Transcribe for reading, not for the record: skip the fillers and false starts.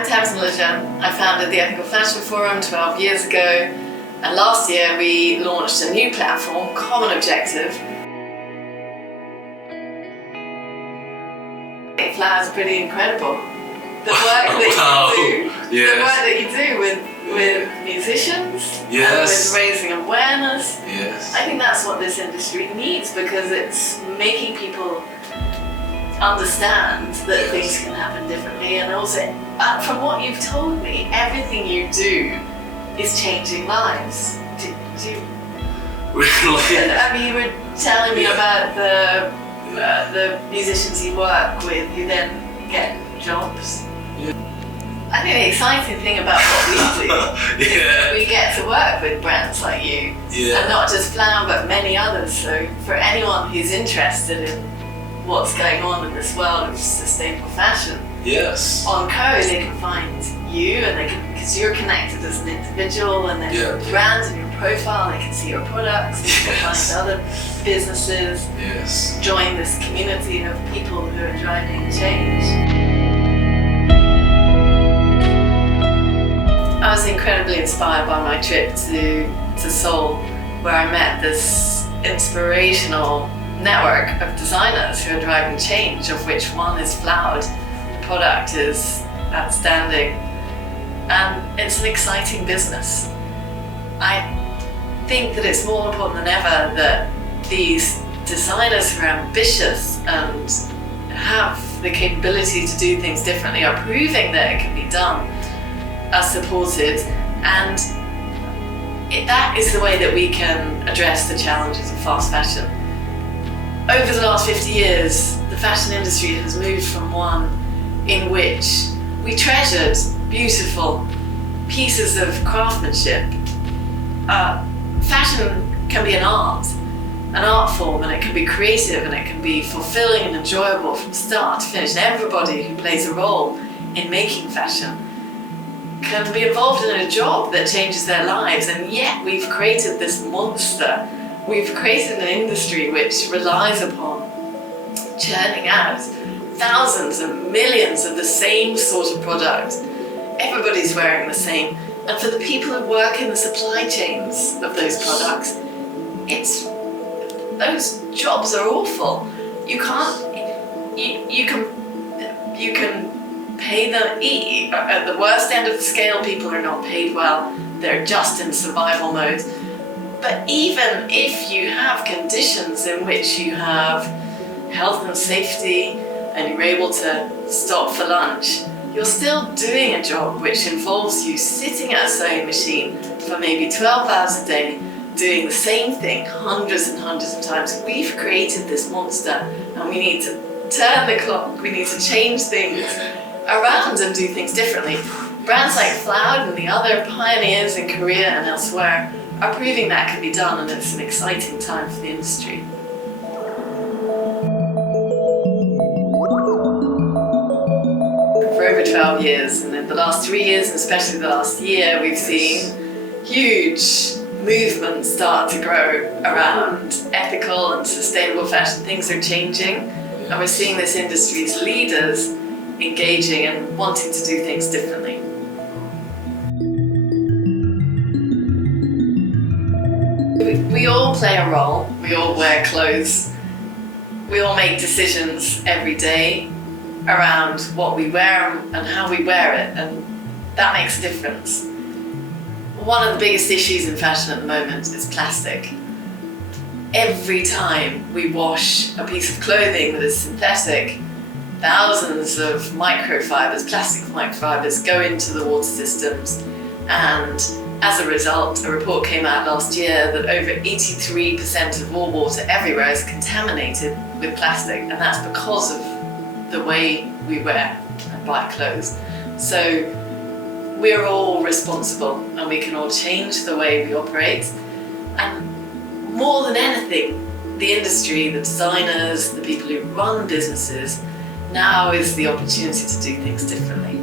I'm Tamsin Lejeune. I founded the Ethical Fashion Forum 12 years ago, and last year we launched a new platform, Common Objective. FLOUD is pretty incredible. The work that you do with musicians, with raising awareness. Yes. I think that's what this industry needs, because it's making people understand that things can happen differently, and also from what you've told me, everything you do is changing lives. Do you Really? I mean, you were telling me about the musicians you work with who then get jobs. Yeah. I think the exciting thing about what we do Yeah. is we get to work with brands like you, and not just FLOUD but many others. So for anyone who's interested in what's going on in this world of sustainable fashion, Yes. on Co they can find you, and they can, because you're connected as an individual, and then your brand and your profile, they can see your products, they can find other businesses, join this community of people who are driving change. I was incredibly inspired by my trip to Seoul, where I met this inspirational network of designers who are driving change, of which one is FLOUD. The product is outstanding, and it's an exciting business. I think that it's more important than ever that these designers who are ambitious and have the capability to do things differently are proving that it can be done, are supported, and that is the way that we can address the challenges of fast fashion. Over the last 50 years, the fashion industry has moved from one in which we treasured beautiful pieces of craftsmanship. Fashion can be an art form, and it can be creative, and it can be fulfilling and enjoyable from start to finish. And everybody who plays a role in making fashion can be involved in a job that changes their lives, and yet we've created this monster. We've created an industry which relies upon churning out thousands and millions of the same sort of product. Everybody's wearing the same, and for the people who work in the supply chains of those products, those jobs are awful. You can pay them at the worst end of the scale. People are not paid well. They're just in survival mode. But even if you have conditions in which you have health and safety and you're able to stop for lunch, you're still doing a job which involves you sitting at a sewing machine for maybe 12 hours a day, doing the same thing hundreds and hundreds of times. We've created this monster, and we need to turn the clock. We need to change things around and do things differently. Brands like FLOUD and the other pioneers in Korea and elsewhere are proving that can be done, and it's an exciting time for the industry. For over 12 years, and in the last 3 years, and especially the last year, we've seen huge movements start to grow around ethical and sustainable fashion. Things are changing, and we're seeing this industry's leaders engaging and wanting to do things differently. We all play a role, we all wear clothes, we all make decisions every day around what we wear and how we wear it, and that makes a difference. One of the biggest issues in fashion at the moment is plastic. Every time we wash a piece of clothing that is synthetic, thousands of microfibers, plastic microfibers, go into the water systems, and as a result, a report came out last year that over 83% of all water everywhere is contaminated with plastic, and that's because of the way we wear and buy clothes. So we're all responsible, and we can all change the way we operate. And more than anything, the industry, the designers, the people who run businesses, now is the opportunity to do things differently.